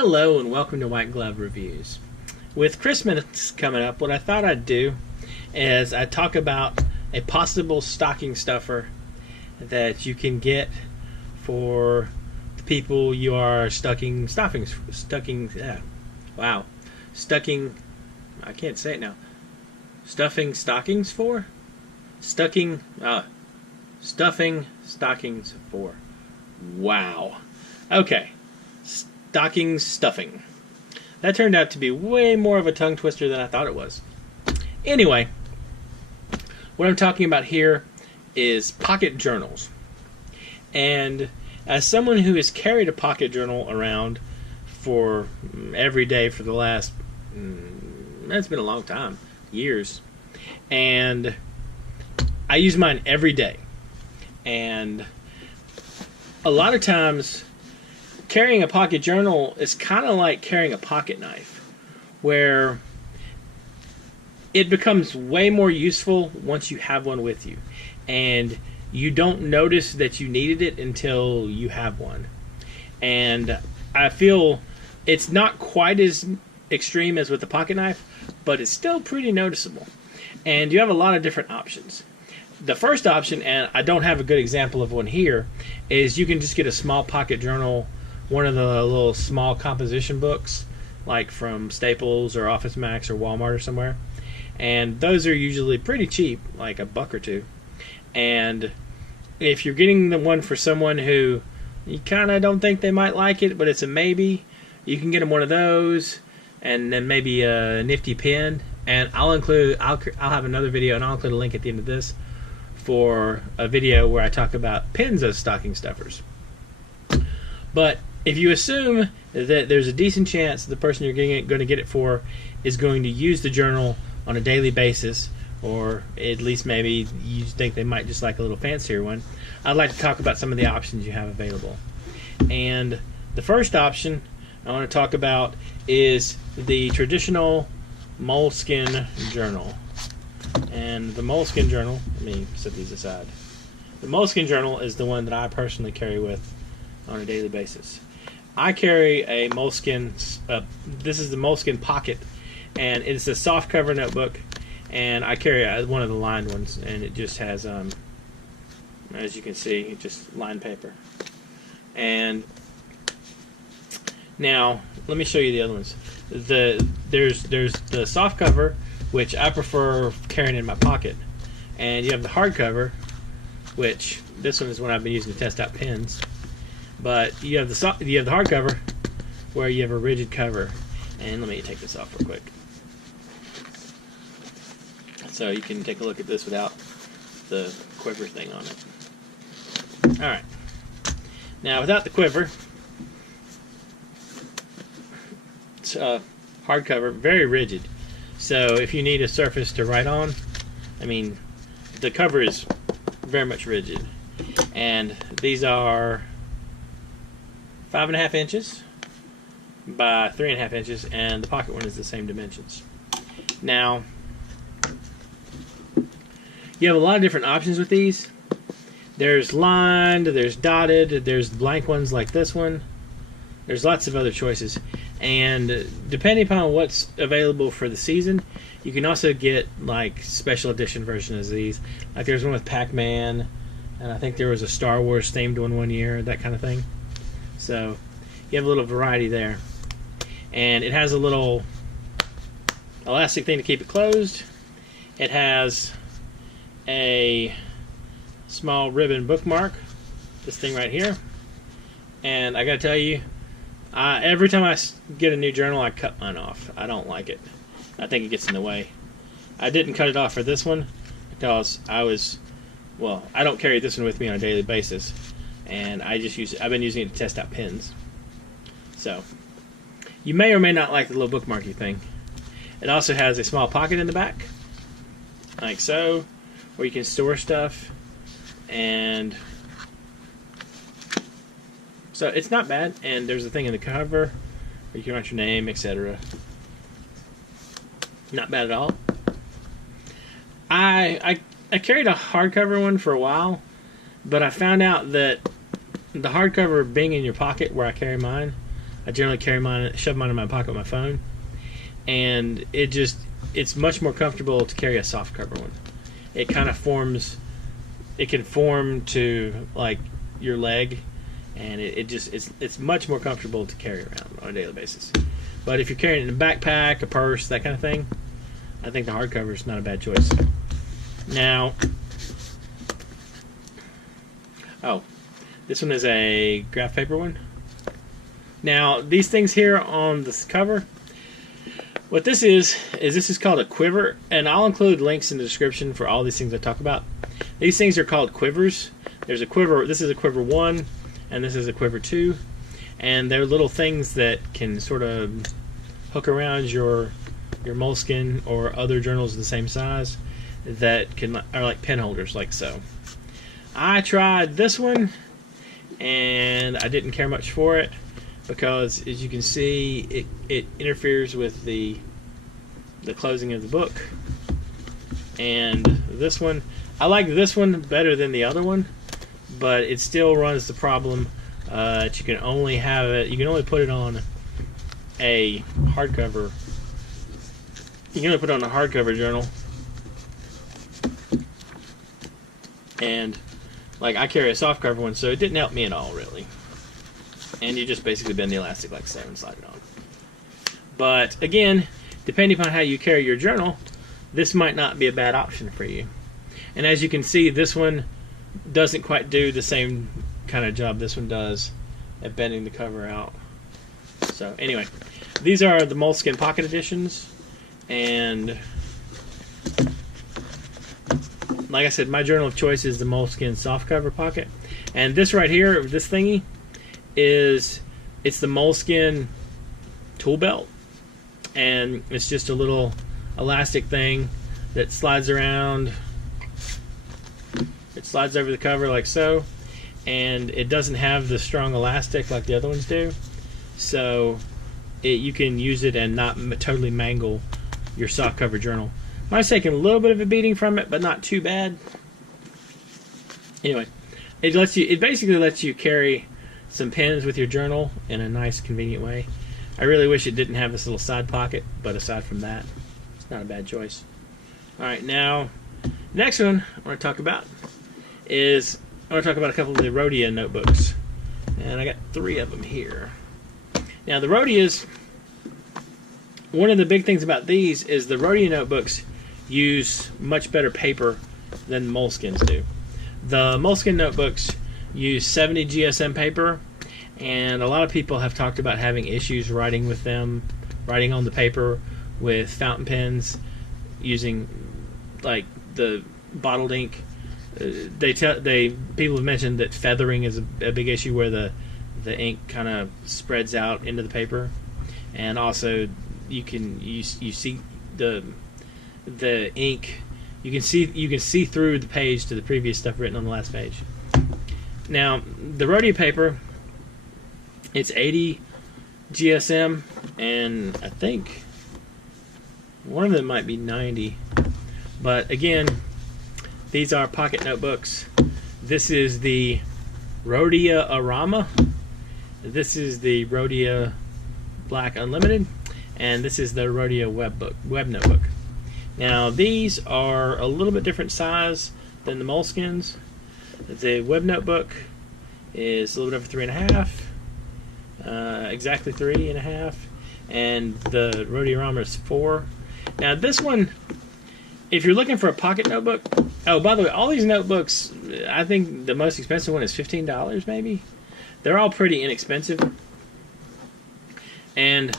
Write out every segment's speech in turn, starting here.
Hello and welcome to White Glove Reviews. With Christmas coming up, what I thought I'd do is I'd talk about a possible stocking stuffer that you can get for the people you are stucking, I can't say it now. Stuffing stockings for? Stuffing stockings for. Wow. Okay. Stocking stuffing. That turned out to be way more of a tongue twister than I thought it was. Anyway, what I'm talking about here is pocket journals. And as someone who has carried a pocket journal around for every day for the last, it's been a long time, years. And I use mine every day. And a lot of times, carrying a pocket journal is kind of like carrying a pocket knife, where it becomes way more useful once you have one with you. And you don't notice that you needed it until you have one. And I feel it's not quite as extreme as with the pocket knife, but it's still pretty noticeable. And you have a lot of different options. The first option, and I don't have a good example of one here, is you can just get a small pocket journal, one of the little small composition books, like from Staples or Office Max or Walmart or somewhere. And those are usually pretty cheap, like $1 or $2. And if you're getting the one for someone who you kind of don't think they might like it, but it's a maybe, you can get them one of those, and then maybe a nifty pen. And I'll have another video, and I'll include a link at the end of this for a video where I talk about pens as stocking stuffers. But if you assume that there's a decent chance the person you're going to get it for is going to use the journal on a daily basis, or at least maybe you think they might just like a little fancier one, I'd like to talk about some of the options you have available. And the first option I want to talk about is the traditional Moleskin journal. And the Moleskin journal, let me set these aside. The Moleskin journal is the one that I personally carry with on a daily basis. I carry a Moleskin, this is the Moleskin Pocket, and it's a soft cover notebook, and I carry one of the lined ones, and it just has, as you can see, just lined paper. And now, let me show you the other ones. There's the soft cover, which I prefer carrying in my pocket, and you have the hard cover, which this one is one I've been using to test out pens. But you have the hardcover, where you have a rigid cover. And let me take this off real quick, so you can take a look at this without the quiver thing on it. All right. Now, without the quiver, it's hardcover, very rigid. So if you need a surface to write on, I mean, the cover is very much rigid. And these are 5.5 inches by 3.5 inches, and the pocket one is the same dimensions. Now, you have a lot of different options with these. There's lined, there's dotted, there's blank ones like this one. There's lots of other choices. And depending upon what's available for the season, you can also get like special edition versions of these. Like there's one with Pac-Man, and I think there was a Star Wars themed one year, that kind of thing. So you have a little variety there. And it has a little elastic thing to keep it closed. It has a small ribbon bookmark, this thing right here. And I gotta tell you, every time I get a new journal, I cut mine off. I don't like it. I think it gets in the way. I didn't cut it off for this one because I don't carry this one with me on a daily basis. And I've been using it to test out pens. So, you may or may not like the little bookmarky thing. It also has a small pocket in the back, like so, where you can store stuff. And so it's not bad. And there's a thing in the cover where you can write your name, etc. Not bad at all. I carried a hardcover one for a while, but I found out that the hardcover being in your pocket where I carry mine, I generally carry mine, shove mine in my pocket with my phone, and it's much more comfortable to carry a soft cover one. It kind of forms, it can form to like your leg, and it's much more comfortable to carry around on a daily basis. But if you're carrying it in a backpack, a purse, that kind of thing, I think the hardcover is not a bad choice. Now, this one is a graph paper one. Now, these things here on this cover, what this is this is called a Quiver, and I'll include links in the description for all these things I talk about. These things are called Quivers. There's a Quiver, this is a Quiver 1, and this is a Quiver 2, and they're little things that can sort of hook around your Moleskin or other journals of the same size that are like pen holders, like so. I tried this one, and I didn't care much for it, because as you can see, it interferes with the closing of the book. And this one, I like this one better than the other one, but it still runs the problem that you can only put it on a hardcover. You can only put it on a hardcover journal, and like I carry a softcover one, so it didn't help me at all, really. And you just basically bend the elastic like so and slide it on. But again, depending upon how you carry your journal, this might not be a bad option for you. And as you can see, this one doesn't quite do the same kind of job this one does at bending the cover out. So anyway, these are the Moleskin Pocket Editions, and like I said, my journal of choice is the Moleskin Softcover Pocket. And this right here, this thingy, it's the Moleskin tool belt, and it's just a little elastic thing that slides around. It slides over the cover like so, and it doesn't have the strong elastic like the other ones do, so you can use it and not totally mangle your softcover journal. Mine's taking a little bit of a beating from it, but not too bad. Anyway, it basically lets you carry some pens with your journal in a nice, convenient way. I really wish it didn't have this little side pocket, but aside from that, it's not a bad choice. Alright, now, next one I want to talk about is, I want to talk about a couple of the Rhodia notebooks. And I got 3 of them here. Now, the Rhodias, one of the big things about these is the Rhodia notebooks use much better paper than the Moleskins do. The Moleskin notebooks use 70 GSM paper, and a lot of people have talked about having issues writing with them, writing on the paper with fountain pens, using like the bottled ink. People have mentioned that feathering is a big issue, where the ink kind of spreads out into the paper, and also you see the ink. You can see through the page to the previous stuff written on the last page. Now, the Rhodia paper, it's 80 GSM, and I think one of them might be 90. But again, these are pocket notebooks. This is the Rhodia Arama. This is the Rhodia Black Unlimited, and this is the Rhodia Web Notebook. Now, these are a little bit different size than the Moleskins. The Web Notebook is a little bit over 3.5, exactly 3.5, and the Rhodia Arama is 4. Now, this one, if you're looking for a pocket notebook, oh, by the way, all these notebooks, I think the most expensive one is $15 maybe. They're all pretty inexpensive. And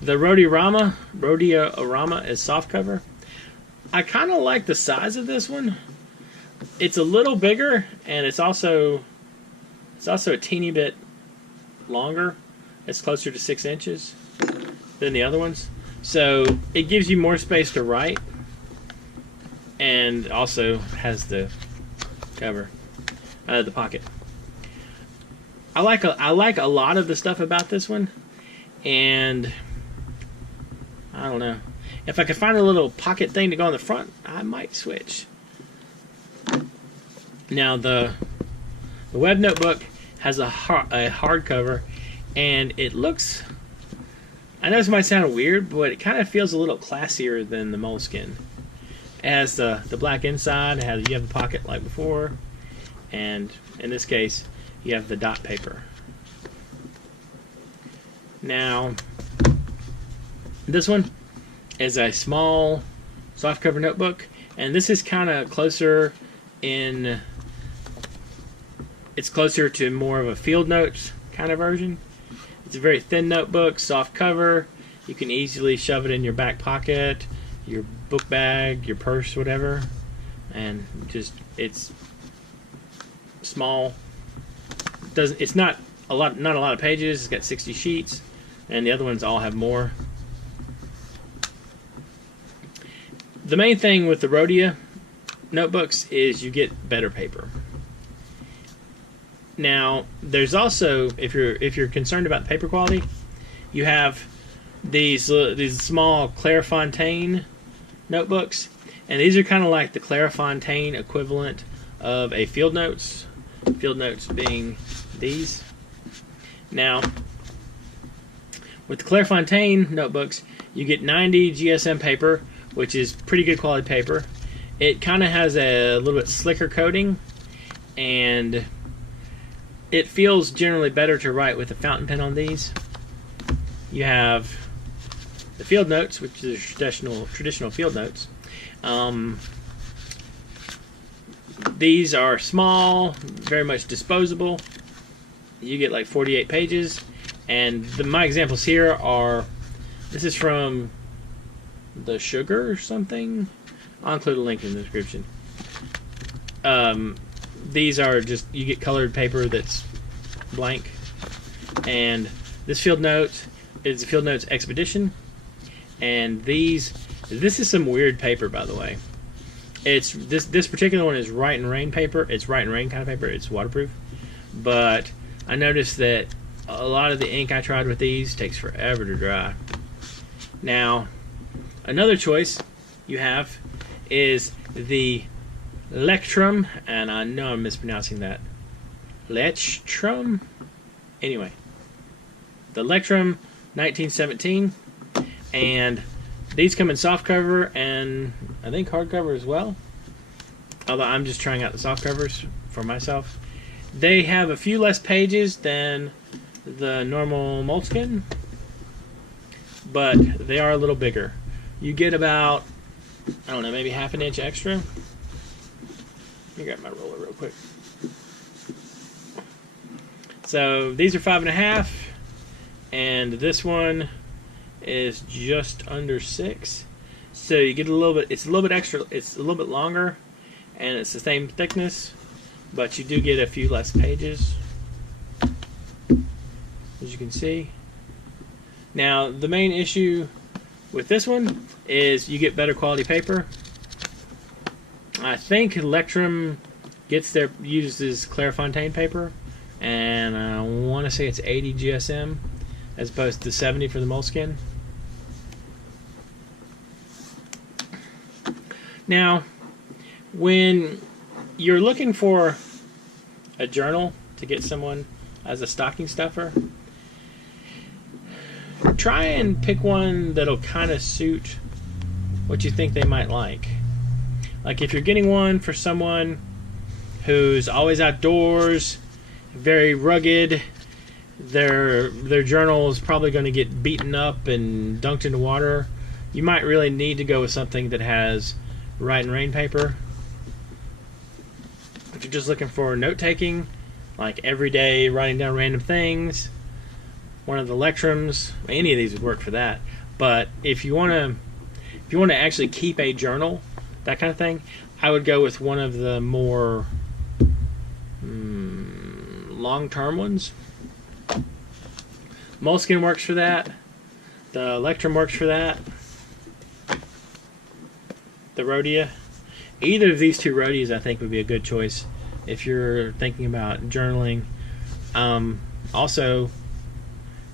the Rhodia Arama is softcover. I kind of like the size of this one. It's a little bigger, and it's also a teeny bit longer. It's closer to 6 inches than the other ones. So it gives you more space to write, and also has the cover, the pocket. I like a lot of the stuff about this one, and I don't know. If I could find a little pocket thing to go on the front, I might switch. Now, the Web Notebook has a hardcover, And it looks, I know this might sound weird, but it kind of feels a little classier than the Moleskin. It has the black inside, you have the pocket like before, and in this case, you have the dot paper. Now, this one is a small softcover notebook, and this is kind of closer it's closer to more of a field notes kind of version. It's a very thin notebook, soft cover. You can easily shove it in your back pocket, your book bag, your purse, whatever, and just it's small. It's not a lot of pages. It's got 60 sheets, and the other ones all have more. The main thing with the Rhodia notebooks is you get better paper. Now, there's also, if you're concerned about the paper quality, you have these small Clairefontaine notebooks, and these are kind of like the Clairefontaine equivalent of a field notes. Field notes being these. Now, with the Clairefontaine notebooks, you get 90 GSM paper, which is pretty good quality paper. It kind of has a little bit slicker coating, and it feels generally better to write with a fountain pen on these. You have the field notes, which is traditional field notes. These are small, very much disposable. You get like 48 pages, and my examples here are, this is from the Sugar or something. I'll include a link in the description. These are just, you get colored paper that's blank, and this field note is a Field Notes Expedition, and this is some weird paper, by the way. It's this particular one is Write and Rain paper. It's Write and Rain kind of paper. It's waterproof, but I noticed that a lot of the ink I tried with these takes forever to dry. Now, another choice you have is the Lectrum, and I know I'm mispronouncing that. Lectrum? Anyway, the Lectrum 1917, and these come in softcover and I think hardcover as well. Although I'm just trying out the soft covers for myself. They have a few less pages than the normal Moleskin, but they are a little bigger. You get about, I don't know, maybe half an inch extra. Let me grab my roller real quick. So these are 5.5, and this one is just under 6. So you get a little bit. It's a little bit extra. It's a little bit longer, and it's the same thickness, but you do get a few less pages, as you can see. Now, the main issue with this one is you get better quality paper. I think Lectrum uses Clairefontaine paper, and I want to say it's 80 GSM as opposed to 70 for the Moleskin. Now, when you're looking for a journal to get someone as a stocking stuffer, try and pick one that'll kind of suit what you think they might like. Like if you're getting one for someone who's always outdoors, very rugged, their journal is probably going to get beaten up and dunked into water, you might really need to go with something that has Write and Rain paper. If you're just looking for note-taking, like every day writing down random things, one of the Lectrums, any of these would work for that. But if you want to actually keep a journal, that kind of thing, I would go with one of the more long-term ones. Moleskin works for that. The Lectrum works for that. The Rhodia. Either of these two Rhodias I think would be a good choice if you're thinking about journaling. Also,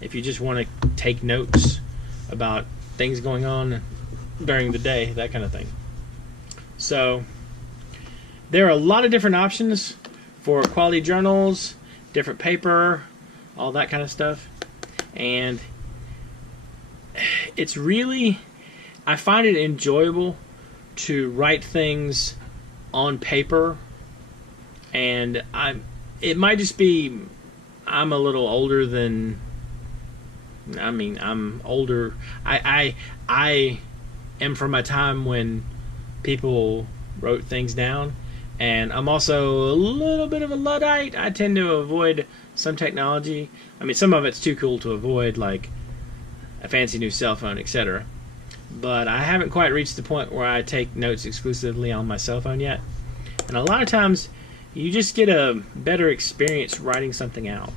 if you just want to take notes about things going on during the day, that kind of thing. So, there are a lot of different options for quality journals, different paper, all that kind of stuff. And it's really, I find it enjoyable to write things on paper, and it might just be I'm a little older than, I'm older. I am from a time when people wrote things down, and I'm also a little bit of a Luddite. I tend to avoid some technology. Some of it's too cool to avoid, like a fancy new cell phone, etc. But I haven't quite reached the point where I take notes exclusively on my cell phone yet. And a lot of times, you just get a better experience writing something out.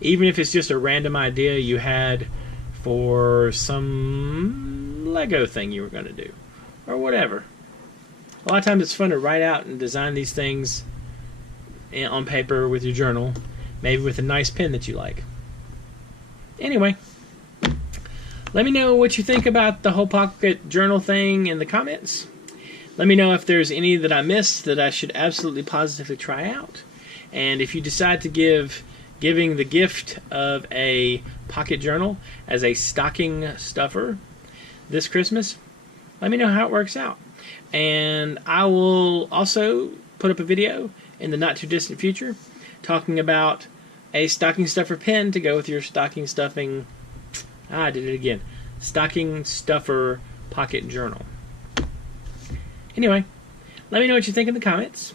Even if it's just a random idea you had for some Lego thing you were going to do, or whatever. A lot of times it's fun to write out and design these things on paper with your journal, maybe with a nice pen that you like. Anyway, let me know what you think about the whole pocket journal thing in the comments. Let me know if there's any that I missed that I should absolutely positively try out. And if you decide to giving the gift of a pocket journal as a stocking stuffer this Christmas, let me know how it works out. And I will also put up a video in the not too distant future talking about a stocking stuffer pen to go with your stocking stuffing. I did it again. Stocking stuffer pocket journal. Anyway, let me know what you think in the comments.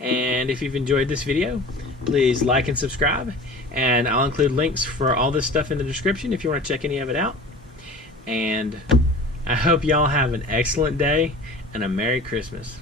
And if you've enjoyed this video, please like and subscribe. And I'll include links for all this stuff in the description if you want to check any of it out. And I hope y'all have an excellent day and a Merry Christmas.